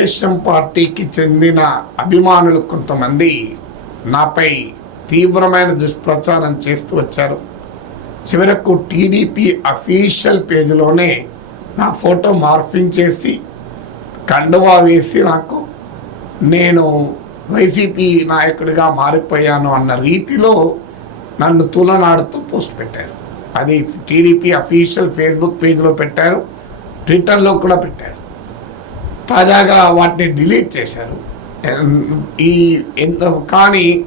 తెలుగుదేశం పార్టీకి చెందిన అభిమానులు కొంతమంది నాపై తీవ్రమైన దుష్ప్రచారం చేస్తూ వచ్చారు. చివరకు టీడీపీ అఫీషియల్ పేజీలోనే నా ఫోటో మార్ఫింగ్ చేసి కండువా వేసి నాకు నేను వైసీపీ నాయకుడిగా మారిపోయాను అన్న రీతిలో నన్ను తూలనాడుతూ పోస్ట్ పెట్టారు. అది టీడీపీ అఫీషియల్ ఫేస్బుక్ పేజ్లో పెట్టారు ట్విట్టర్లో కూడా పెట్టారు. తాజాగా వాటిని డిలీట్ చేశారు. ఈ ఎంత- కానీ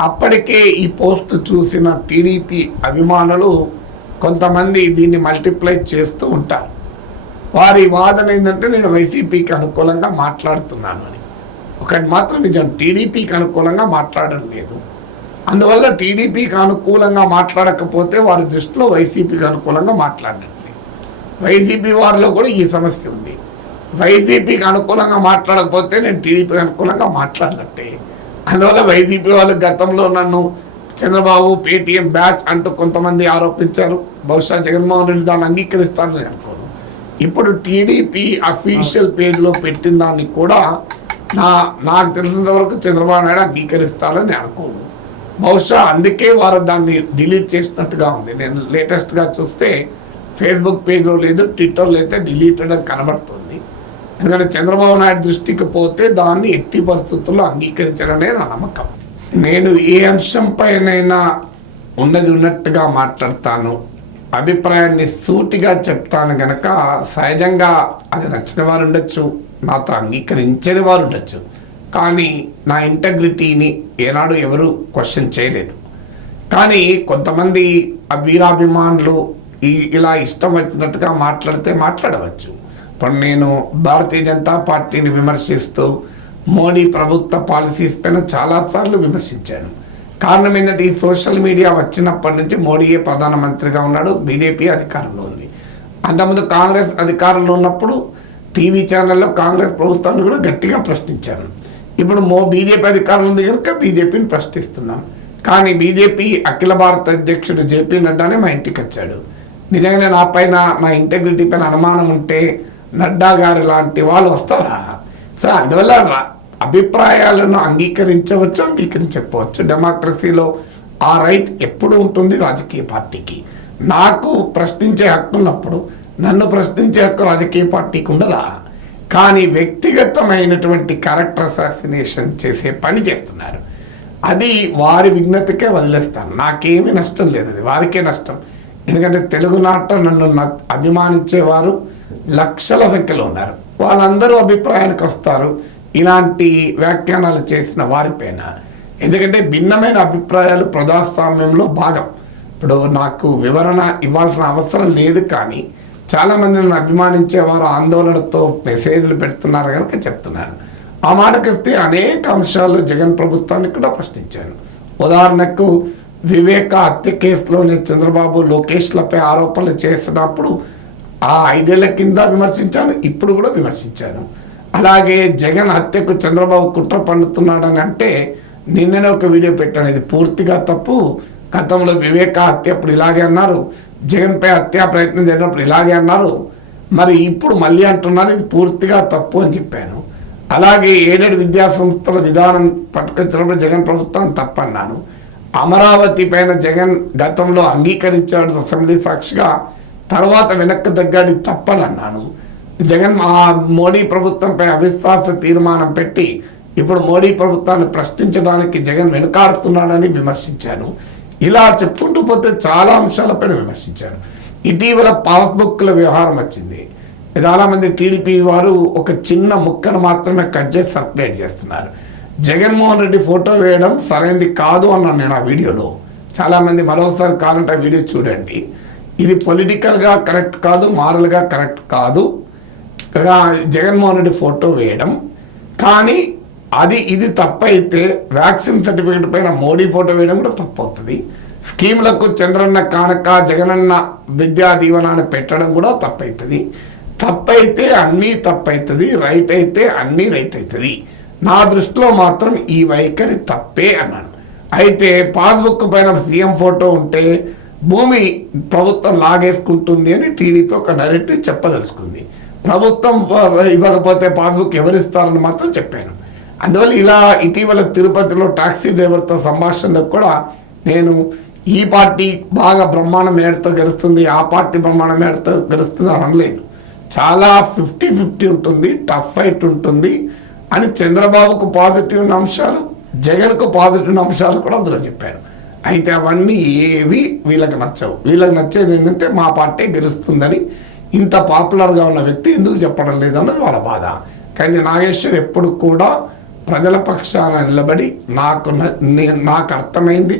అప్పటికే ఈ పోస్ట్ చూసిన టీడీపీ అభిమానులు కొంతమంది దీన్ని మల్టిప్లై చేస్తూ ఉంటారు. వారి వాదన ఏంటంటే నేను వైసీపీకి అనుకూలంగా మాట్లాడుతున్నాను అని. ఒకటి మాత్రం నిజం టీడీపీకి అనుకూలంగా మాట్లాడడం లేదు. అందువల్ల టీడీపీకి అనుకూలంగా మాట్లాడకపోతే వారి దృష్టిలో వైసీపీకి అనుకూలంగా మాట్లాడట్లేదు వైసీపీ వారిలో కూడా ఈ సమస్య ఉంది. వైసీపీకి అనుకూలంగా మాట్లాడకపోతే నేను టీడీపీకి అనుకూలంగా మాట్లాడినట్టే. అందువల్ల వైసీపీ వాళ్ళు గతంలో నన్ను చంద్రబాబు పేటీఎం బ్యాచ్ అంటూ కొంతమంది ఆరోపించారు. బహుశా జగన్మోహన్ రెడ్డి దాన్ని అంగీకరిస్తానని అనుకోను. ఇప్పుడు టీడీపీ అఫీషియల్ పేజ్లో పెట్టిన దాన్ని కూడా నా నాకు తెలిసినంత వరకు చంద్రబాబు నాయుడు అంగీకరిస్తాడని అనుకోను. బహుశా అందుకే వారు దాన్ని డిలీట్ చేసినట్టుగా ఉంది. నేను లేటెస్ట్గా చూస్తే ఫేస్బుక్ పేజ్లో లేదు ట్విట్టర్లో అయితే డిలీటెడ్ అని కనబడుతుంది. ఎందుకంటే చంద్రబాబు నాయుడు దృష్టికి పోతే దాన్ని ఎట్టి పరిస్థితుల్లో అంగీకరించడమే నా నమ్మకం. నేను ఏ అంశంపైనైనా ఉన్నది ఉన్నట్టుగా మాట్లాడతాను. అభిప్రాయాన్ని సూటిగా చెప్తాను గనక సహజంగా అది నచ్చిన వారు ఉండొచ్చు నాతో అంగీకరించని వారు ఉండొచ్చు. కానీ నా ఇంటగ్రిటీని ఏనాడు ఎవరు క్వశ్చన్ చేయలేదు. కానీ కొంతమంది వీరాభిమానులు ఈ ఇలా ఇష్టం వచ్చినట్టుగా మాట్లాడితే మాట్లాడవచ్చు. ఇప్పుడు నేను భారతీయ జనతా పార్టీని విమర్శిస్తూ మోడీ ప్రభుత్వ పాలసీస్ పైన చాలాసార్లు విమర్శించాను. కారణం ఏంటంటే ఈ సోషల్ మీడియా వచ్చినప్పటి నుంచి మోడీయే ప్రధానమంత్రిగా ఉన్నాడు బీజేపీ అధికారంలో ఉంది. అంతకుముందు కాంగ్రెస్ అధికారంలో ఉన్నప్పుడు టీవీ ఛానల్లో కాంగ్రెస్ ప్రభుత్వాన్ని కూడా గట్టిగా ప్రశ్నించాను. ఇప్పుడు మో బీజేపీ అధికారంలో ఉంది కనుక బీజేపీని ప్రశ్నిస్తున్నాం. కానీ బీజేపీ అఖిల భారత అధ్యక్షుడు జేపీ నడ్డానే మా ఇంటికి వచ్చాడు. నిజంగానే నా పైన నా ఇంటెగ్రిటీ పైన అనుమానం ఉంటే నడ్డా గారు లాంటి వాళ్ళు వస్తారా? సో అందువల్ల అభిప్రాయాలను అంగీకరించవచ్చు అంగీకరించకపోవచ్చు. డెమోక్రసీలో ఆ రైట్ ఎప్పుడు ఉంటుంది? రాజకీయ పార్టీకి. నాకు ప్రశ్నించే హక్కు ఉన్నప్పుడు నన్ను ప్రశ్నించే హక్కు రాజకీయ పార్టీకి ఉండదా? కానీ వ్యక్తిగతమైనటువంటి క్యారెక్టర్ అసాసినేషన్ చేసే పని చేస్తున్నారు. అది వారి విజ్ఞతకే వదిలేస్తాను. నాకేమీ నష్టం లేదు. అది వారికే నష్టం. ఎందుకంటే తెలుగునాట నన్ను న- అభిమానించేవారు లక్షల సంఖ్యలో ఉన్నారు. వాళ్ళందరూ అభిప్రాయానికి వస్తారు. ఇలాంటి వ్యాఖ్యానాలు చేసిన వారిపైన ఎందుకంటే భిన్నమైన అభిప్రాయాలు ప్రజాస్వామ్యంలో భాగం. ఇప్పుడు నాకు వివరణ ఇవ్వాల్సిన అవసరం లేదు కానీ చాలామంది నన్ను అభిమానించేవారు ఆందోళనతో మెసేజ్లు పెడుతున్నారు కనుక చెప్తున్నాను. ఆ మాటకొస్తే అనేక అంశాలు జగన్ ప్రభుత్వాన్ని కూడా ప్రశ్నించాను ఉదాహరణకు వివేక హత్య కేసులోనే చంద్రబాబు లోకేష్లపై ఆరోపణలు చేసినప్పుడు ఆ ఐదేళ్ళ కింద విమర్శించాను ఇప్పుడు కూడా విమర్శించాను. అలాగే జగన్ హత్యకు చంద్రబాబు కుట్ర పండుతున్నాడని అంటే నిన్ననే ఒక వీడియో పెట్టాను. ఇది పూర్తిగా తప్పు. గతంలో వివేక హత్య అప్పుడు ఇలాగే అన్నారు. జగన్పై హత్యా ప్రయత్నం జరిగినప్పుడు ఇలాగే అన్నారు. మరి ఇప్పుడు మళ్ళీ అంటున్నారు ఇది పూర్తిగా తప్పు అని చెప్పాను. అలాగే ఏడేడు విద్యాసంస్థల విధానం పట్టుకొచ్చినప్పుడు జగన్ ప్రభుత్వం తప్పన్నాను. అమరావతి పైన జగన్ గతంలో అంగీకరించాడు అసెంబ్లీ సాక్షిగా తర్వాత వెనక్కి తగ్గాడు తప్పని అన్నాను జగన్ మా మోడీ ప్రభుత్వంపై అవిశ్వాస తీర్మానం పెట్టి ఇప్పుడు మోడీ ప్రభుత్వాన్ని ప్రశ్నించడానికి జగన్ వెనుకాడుతున్నాడని విమర్శించాను ఇలా చెప్పుకుంటూ పోతే చాలా అంశాలపైన విమర్శించాను ఇటీవల పాస్బుక్ల వ్యవహారం వచ్చింది. చాలామంది టీడీపీ వారు ఒక చిన్న ముక్కను మాత్రమే కట్ చేసి సర్క్యులేట్ చేస్తున్నారు. జగన్మోహన్ రెడ్డి ఫోటో వేయడం సరైనది కాదు అన్నాను నేను ఆ వీడియోలో. చాలామంది మరోసారి కావాలంటే ఆ వీడియో చూడండి. ఇది పొలిటికల్గా కరెక్ట్ కాదు మారల్గా కరెక్ట్ కాదు. జగన్మోహన్ రెడ్డి ఫోటో వేయడం. కానీ అది ఇది తప్పైతే వ్యాక్సిన్ సర్టిఫికేట్ పైన మోడీ ఫోటో వేయడం కూడా తప్పు అవుతుంది స్కీములకు చంద్రన్న కానక జగనన్న విద్యా దీవనాన్ని పెట్టడం కూడా తప్పవుతుంది తప్పైతే అన్నీ తప్పవుతుంది రైట్ అయితే అన్నీ రైట్ అవుతుంది నా దృష్టిలో మాత్రం ఈ వైఖరి తప్పే అన్నాడు. అయితే పాస్బుక్ పైన సీఎం ఫోటో ఉంటే భూమి ప్రభుత్వం లాగేసుకుంటుంది అని టీడీపీ ఒక నెరెటివ్ చెప్పదలుచుకుంది. ప్రభుత్వం ఇవ్వకపోతే పాస్బుక్ ఎవరిస్తారని మాత్రం చెప్పాను. అందువల్ల ఇలా ఇటీవల తిరుపతిలో టాక్సీ డ్రైవర్తో సంభాషణలో కూడా నేను ఈ పార్టీ బాగా బ్రహ్మాండం మేడతో గెలుస్తుంది ఆ పార్టీ బ్రహ్మాండం మేడతో గెలుస్తుంది అని అనలేదు. చాలా ఫిఫ్టీ ఫిఫ్టీ ఉంటుంది టఫ్ ఫైట్ ఉంటుంది. అని చంద్రబాబుకు పాజిటివ్ ఉన్న అంశాలు జగన్కు పాజిటివ్ ఉన్న అంశాలు కూడా అందులో చెప్పాను అయితే అవన్నీ ఏవి వీళ్ళకి నచ్చవు. వీళ్ళకి నచ్చేది ఏంటంటే మా పార్టీ గెలుస్తుందని ఇంత పాపులర్గా ఉన్న వ్యక్తి ఎందుకు చెప్పడం లేదన్నది వాళ్ళ బాధ. కానీ నాగేశ్వర్ ఎప్పుడు కూడా ప్రజల పక్షాన నిలబడి నాకు న- నేను నాకు అర్థమైంది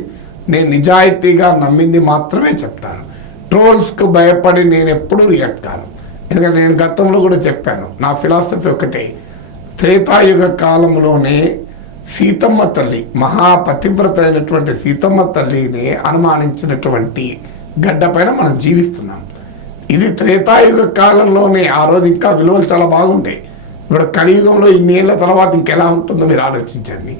నేను నిజాయితీగా నమ్మింది మాత్రమే చెప్తాను ట్రోల్స్కు భయపడి నేను ఎప్పుడూ రియాక్ట్ కాను. ఎందుకంటే నేను గతంలో కూడా చెప్పాను నా ఫిలాసఫీ ఒకటే త్రేతాయుగ కాలంలోనే సీతమ్మ తల్లి మహాపతివ్రత అయినటువంటి సీతమ్మ తల్లిని అనుమానించినటువంటి గడ్డపైన మనం జీవిస్తున్నాం. ఇది త్రేతాయుగ కాలంలోనే ఆ రోజు ఇంకా విలువలు చాలా బాగుంటాయి ఇప్పుడు కలియుగంలో ఇన్నేళ్ళ తర్వాత ఇంకెలా ఉంటుందో మీరు ఆలోచించండి.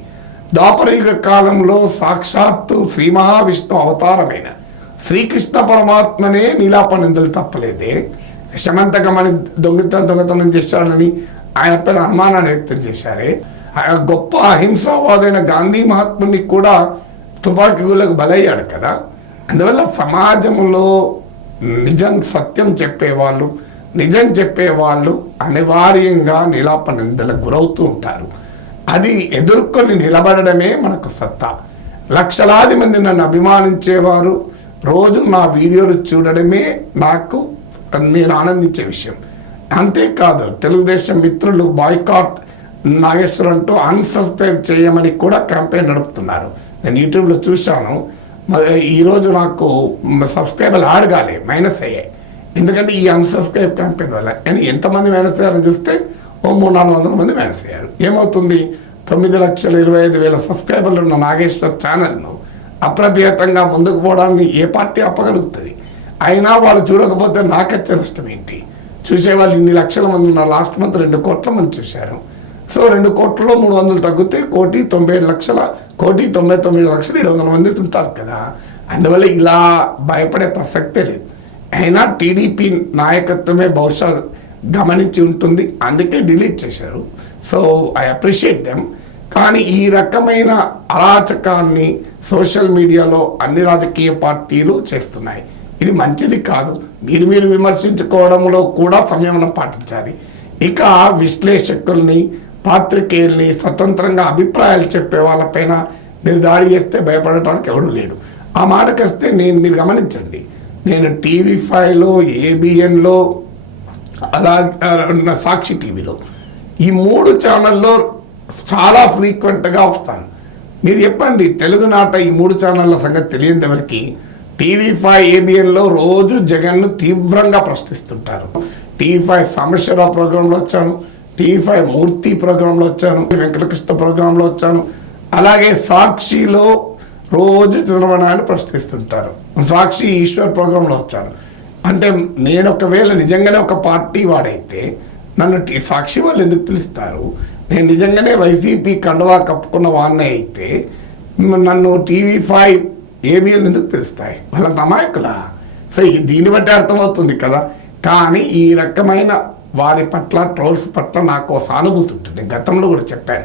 ద్వాపరయుగ కాలంలో సాక్షాత్తు శ్రీ మహావిష్ణు అవతారమైన శ్రీకృష్ణ పరమాత్మనే నీలాపనిందలు తప్పలేదే. శమంతకమని దొంగతనం దొంగతనం చేశాడని ఆయన పైన అనుమానాన్ని వ్యక్తం చేశారే. ఆ గొప్ప అహింసావాదైన గాంధీ మహాత్ముని కూడా తుపాకీ గుళ్ళకు బలయ్యాడు కదా. అందువల్ల సమాజంలో నిజం సత్యం చెప్పేవాళ్ళు నిజం చెప్పేవాళ్ళు అనివార్యంగా నిలాప నిందలకు గురవుతూ ఉంటారు. అది ఎదుర్కొని నిలబడడమే మనకు సత్తా. లక్షలాది మంది నన్ను అభిమానించేవారు. రోజు నా వీడియోలు చూడడమే నాకు నేను ఆనందించే విషయం. అంతేకాదు తెలుగుదేశం మిత్రులు బాయ్కాట్ నాగేశ్వర్ అంటూ అన్సబ్స్క్రైబ్ చేయమని కూడా క్యాంపెయిన్ నడుపుతున్నారు. నేను యూట్యూబ్లో చూశాను. ఈరోజు నాకు సబ్స్క్రైబర్లు ఆడగాలి మైనస్ అయ్యాయి ఎందుకంటే ఈ అన్సబ్స్క్రైబ్ క్యాంపెయిన్ వల్ల కానీ ఎంతమంది మైనస్ అయ్యారని చూస్తే ఓ మూడు నాలుగు వందల మంది మైనస్ అయ్యారు. ఏమవుతుంది? తొమ్మిది లక్షల ఇరవై ఐదు వేల సబ్స్క్రైబర్లు ఉన్న నాగేశ్వర్ ఛానల్ను అప్రతిహతంగా ముందుకు పోవడాన్ని ఏ పార్టీ అప్పగలుగుతుంది అయినా వాళ్ళు చూడకపోతే నాకచ్చే నష్టం ఏంటి? చూసేవాళ్ళు ఇన్ని లక్షల మంది ఉన్నారు. లాస్ట్ మంత్ రెండు కోట్ల మంది చూశారు. సో రెండు కోట్లలో మూడు వందలు తగ్గితే కోటి తొంభై ఏడు లక్షల కోటి తొంభై తొమ్మిది లక్షలు ఏడు వందల మంది ఉంటారు కదా. అందువల్ల ఇలా భయపడే ప్రసక్తే లేదు. అయినా టీడీపీ నాయకత్వమే బహుశా గమనించి ఉంటుంది. అందుకే డిలీట్ చేశారు. So I appreciate them. కానీ ఈ రకమైన అరాచకాన్ని సోషల్ మీడియాలో అన్ని రాజకీయ పార్టీలు చేస్తున్నాయి. ఇది మంచిది కాదు. మీరు మీరు విమర్శించుకోవడంలో కూడా సంయమనం పాటించాలి. ఇక విశ్లేషకుల్ని పాత్రికేయుల్ని స్వతంత్రంగా అభిప్రాయాలు చెప్పే వాళ్ళపైన మీరు దాడి చేస్తే భయపడటానికి ఎవడూ లేడు. ఆ మాటకి వస్తే నేను మీరు గమనించండి. నేను టీవీ ఫైవ్లో ఏబిఎన్లో అలా ఉన్న సాక్షి టీవీలో ఈ మూడు ఛానల్లో చాలా ఫ్రీక్వెంట్గా వస్తాను. మీరు చెప్పండి తెలుగునాట ఈ మూడు ఛానళ్ళ సంగతి తెలియని ఎవరికి టీవీ ఫైవ్ ఏబిఎన్లో రోజు జగన్ను తీవ్రంగా ప్రశ్నిస్తుంటారు. టీవీ ఫైవ్ సమస్యరావు ప్రోగ్రాంలో వచ్చాను. టీవీ ఫైవ్ మూర్తి ప్రోగ్రాంలో వచ్చాను. వెంకటకృష్ణ ప్రోగ్రాంలో వచ్చాను. అలాగే సాక్షిలో రోజు చంద్రబాబు ప్రశ్నిస్తుంటారు. సాక్షి ఈశ్వర్ ప్రోగ్రాంలో వచ్చాను. అంటే నేను ఒకవేళ నిజంగానే ఒక పార్టీ వాడైతే నన్ను సాక్షి వాళ్ళు ఎందుకు పిలుస్తారు? నేను నిజంగానే వైసీపీ కండువా కప్పుకున్న వాడిని అయితే నన్ను టీవీ ఫైవ్ ఏబిఎల్ ఎందుకు పిలుస్తాయి? వాళ్ళ అమాయకులా? సో దీన్ని బట్టి అర్థమవుతుంది కదా. కానీ ఈ రకమైన వారి పట్ల ట్రోల్స్ పట్ల నాకు సానుభూతి ఉంటుంది గతంలో కూడా చెప్పాను.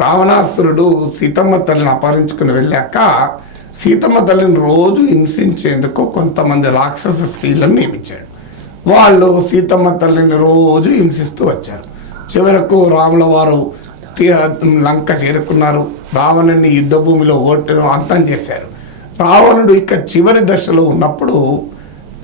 రావణాసురుడు సీతమ్మ తల్లిని అపహరించుకుని వెళ్ళాక సీతమ్మ తల్లిని రోజు హింసించేందుకు కొంతమంది రాక్షస స్త్రీలను నియమించాడు. వాళ్ళు సీతమ్మ తల్లిని రోజు హింసిస్తూ వచ్చారు. చివరకు రాముల వారు లంక చేరుకున్నారు. రావణుని యుద్ధ భూమిలో ఓటును అంతం చేశారు. రావణుడు ఇక చివరి దశలో ఉన్నప్పుడు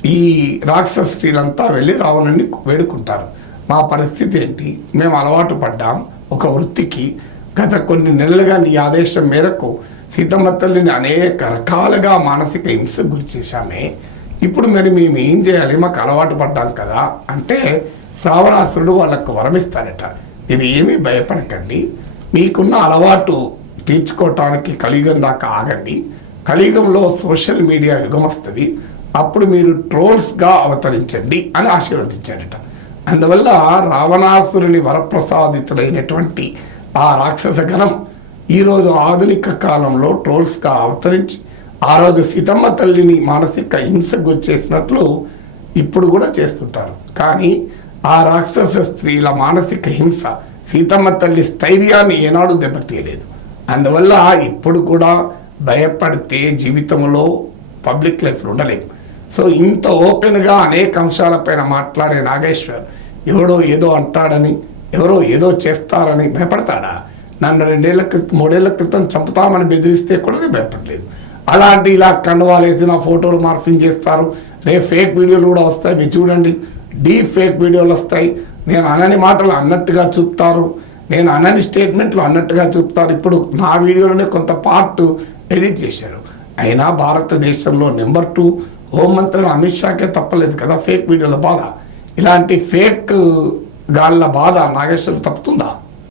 ఈ రాక్షస స్త్రీలంతా వెళ్ళి రావణుడిని వేడుకుంటారు. మా పరిస్థితి ఏంటి? మేము అలవాటు పడ్డాం ఒక వృత్తికి. గత కొన్ని నెలలుగా నీ ఆదేశం మేరకు సీతమ్మ తల్లిని అనేక రకాలుగా మానసిక హింసకు గురి చేశామే. ఇప్పుడు మరి మేము ఏం చేయాలి? మాకు అలవాటు పడ్డాం కదా అంటే రావణాసురుడు వాళ్ళకు వరమిస్తాడట ఇది ఏమీ భయపడకండి. మీకున్న అలవాటు తీర్చుకోవటానికి కలియుగం దాకా ఆగండి. కలియుగంలో సోషల్ మీడియా యుగం వస్తుంది. అప్పుడు మీరు ట్రోల్స్గా అవతరించండి అని ఆశీర్వదించాడట. అందువల్ల రావణాసురుని వరప్రసాదితులైనటువంటి ఆ రాక్షస గణం ఈరోజు ఆధునిక కాలంలో ట్రోల్స్గా అవతరించి ఆ రోజు సీతమ్మ తల్లిని మానసిక హింసకు వచ్చేసినట్లు ఇప్పుడు కూడా చేస్తుంటారు. కానీ ఆ రాక్షస స్త్రీల మానసిక హింస సీతమ్మ తల్లి స్థైర్యాన్ని ఏనాడు దెబ్బతీయలేదు. అందువల్ల ఇప్పుడు కూడా భయపడితే జీవితంలో పబ్లిక్ లైఫ్లో ఉండలేము సో ఇంత ఓపెన్గా అనేక అంశాలపైన మాట్లాడే నాగేశ్వర్ ఎవడో ఏదో అంటాడని ఎవరో ఏదో చేస్తారని భయపడతాడా? నన్ను రెండేళ్ళ క్రితం మూడేళ్ళ క్రితం చంపుతామని బెదిరిస్తే కూడా నేను భయపడలేదు. అలాంటి ఇలా కండువాలు నా ఫోటోలు మార్ఫింగ్ చేస్తారు. రేపు ఫేక్ వీడియోలు కూడా వస్తాయి. మీరు చూడండి. డీప్ ఫేక్ వీడియోలు వస్తాయి. నేను అనని మాటలు అన్నట్టుగా చూపుతారు. నేను అనని స్టేట్మెంట్లు అన్నట్టుగా చూపుతారు. ఇప్పుడు నా వీడియోలోనే కొంత పార్ట్ ఎడిట్ చేశారు అయినా భారతదేశంలో నెంబర్ టూ హోంమంత్రి అమిత్ షాకే తప్పలేదు కదా ఫేక్ వీడియోల బాధ. ఇలాంటి ఫేక్ గాళ్ళ బాధ నాగేశ్వరు తప్పుతుందా?